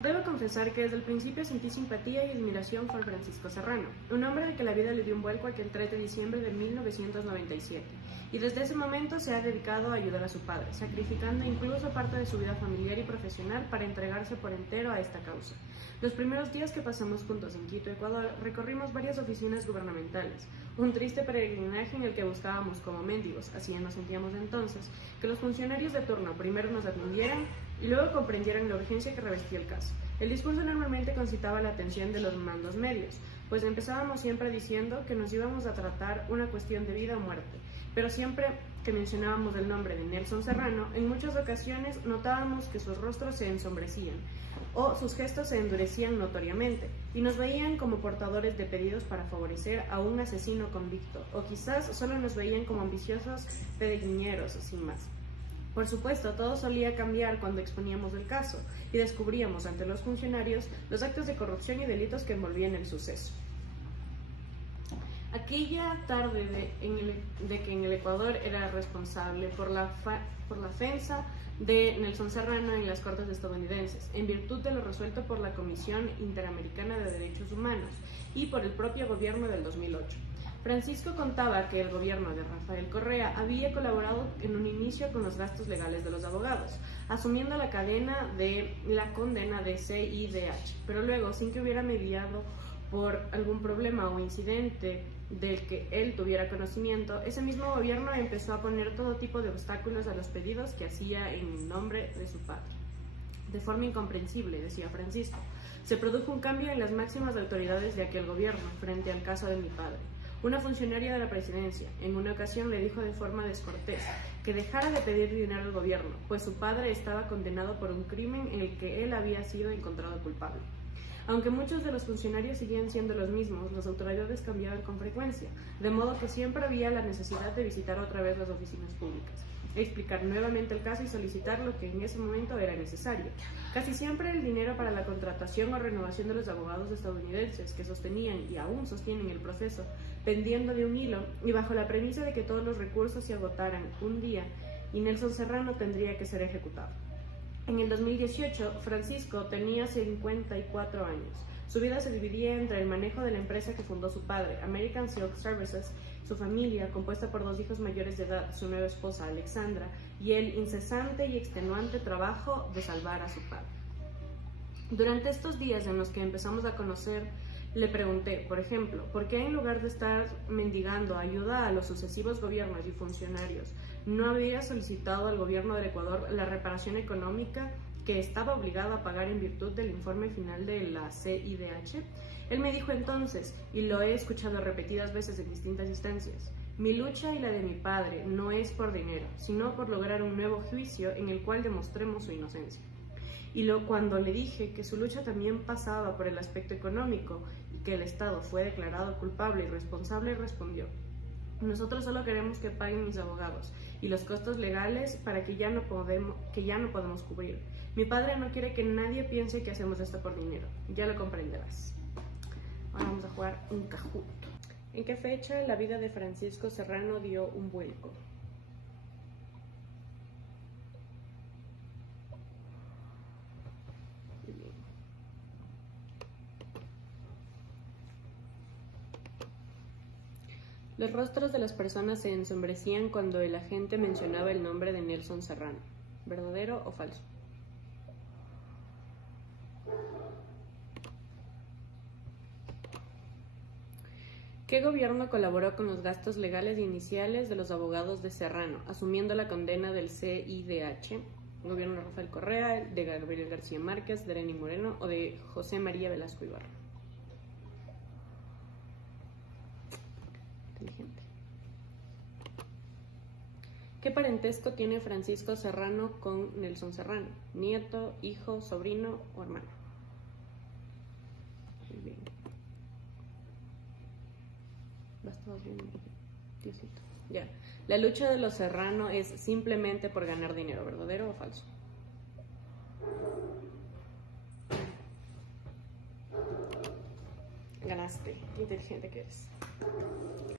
Debo confesar que desde el principio sentí simpatía y admiración por Francisco Serrano, un hombre al que la vida le dio un vuelco aquel 3 de diciembre de 1997, y desde ese momento se ha dedicado a ayudar a su padre, sacrificando incluso parte de su vida familiar y profesional para entregarse por entero a esta causa. Los primeros días que pasamos juntos en Quito, Ecuador, recorrimos varias oficinas gubernamentales, un triste peregrinaje en el que buscábamos como mendigos, así nos sentíamos entonces, que los funcionarios de turno primero nos atendieran y luego comprendieran la urgencia que revestía el caso. El discurso normalmente concitaba la atención de los mandos medios, pues empezábamos siempre diciendo que nos íbamos a tratar una cuestión de vida o muerte, pero siempre que mencionábamos el nombre de Nelson Serrano, en muchas ocasiones notábamos que sus rostros se ensombrecían o sus gestos se endurecían notoriamente, y nos veían como portadores de pedidos para favorecer a un asesino convicto, o quizás solo nos veían como ambiciosos pedigüeñeros, sin más. Por supuesto, todo solía cambiar cuando exponíamos el caso y descubríamos ante los funcionarios los actos de corrupción y delitos que envolvían el suceso. Aquella tarde de que en el Ecuador era responsable por la ofensa de Nelson Serrano en las Cortes estadounidenses, en virtud de lo resuelto por la Comisión Interamericana de Derechos Humanos y por el propio gobierno del 2008. Francisco contaba que el gobierno de Rafael Correa había colaborado en un inicio con los gastos legales de los abogados, asumiendo la condena de CIDH, pero luego, sin que hubiera mediado por algún problema o incidente del que él tuviera conocimiento, ese mismo gobierno empezó a poner todo tipo de obstáculos a los pedidos que hacía en nombre de su padre. De forma incomprensible, decía Francisco, se produjo un cambio en las máximas autoridades de aquel gobierno frente al caso de mi padre. Una funcionaria de la presidencia, en una ocasión, le dijo de forma descortés que dejara de pedir dinero al gobierno, pues su padre estaba condenado por un crimen en el que él había sido encontrado culpable. Aunque muchos de los funcionarios seguían siendo los mismos, las autoridades cambiaban con frecuencia, de modo que siempre había la necesidad de visitar otra vez las oficinas públicas, explicar nuevamente el caso y solicitar lo que en ese momento era necesario. Casi siempre el dinero para la contratación o renovación de los abogados estadounidenses que sostenían y aún sostienen el proceso, pendiendo de un hilo y bajo la premisa de que todos los recursos se agotaran un día y Nelson Serrano tendría que ser ejecutado. En el 2018, Francisco tenía 54 años. Su vida se dividía entre el manejo de la empresa que fundó su padre, American Silk Services, su familia, compuesta por 2 hijos mayores de edad, su nueva esposa Alexandra, y el incesante y extenuante trabajo de salvar a su padre. Durante estos días en los que empezamos a conocer, le pregunté, por ejemplo, ¿por qué en lugar de estar mendigando ayuda a los sucesivos gobiernos y funcionarios, no había solicitado al gobierno del Ecuador la reparación económica que estaba obligado a pagar en virtud del informe final de la CIDH? Él me dijo entonces, y lo he escuchado repetidas veces en distintas instancias, mi lucha y la de mi padre no es por dinero, sino por lograr un nuevo juicio en el cual demostremos su inocencia. Cuando le dije que su lucha también pasaba por el aspecto económico y que el Estado fue declarado culpable y responsable, respondió, nosotros solo queremos que paguen mis abogados y los costos legales para que ya no podemos cubrir. Mi padre no quiere que nadie piense que hacemos esto por dinero, ya lo comprenderás. Ahora vamos a jugar un Kahoot. ¿En qué fecha la vida de Francisco Serrano dio un vuelco? Los rostros de las personas se ensombrecían cuando el agente mencionaba el nombre de Nelson Serrano. ¿Verdadero o falso? ¿Qué gobierno colaboró con los gastos legales iniciales de los abogados de Serrano, asumiendo la condena del CIDH? ¿Gobierno de Rafael Correa, de Gabriel García Márquez, de Lenín Moreno o de José María Velasco Ibarra? Inteligente. ¿Qué parentesco tiene Francisco Serrano con Nelson Serrano? ¿Nieto, hijo, sobrino o hermano? Muy bien. ¿Vas todo bien, Diosito? Ya. La lucha de los Serrano es simplemente por ganar dinero, ¿verdadero o falso? Ganaste. Qué inteligente que eres.